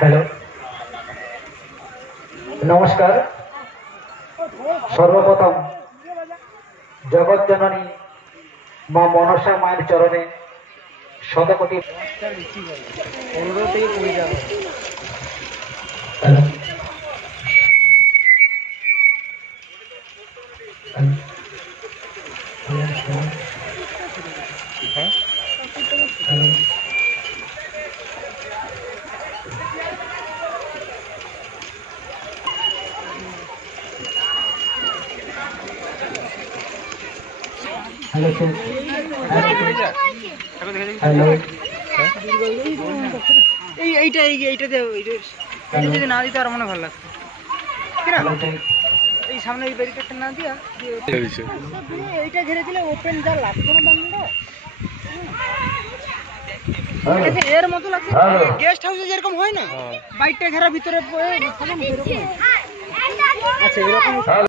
Hello, নমস্কার। সর্বপ্রথম জগৎ জননী মা মনসা মায়ের চরণে শতকোটি হ্যালো স্যার, হ্যালো, এইটা যদি না দিতে আর মনে ভালো লাগতো। এই সামনে এই ব্যারিকেডটা না দিয়া এইটা ঘিরে দিলে ওপেন যা লাগতো না বাংলা এর মতো লাগছে। গেস্ট হাউসে যেরকম হয় না, বাইকটা ঘেরা ভিতরে আচ্ছা এরকম।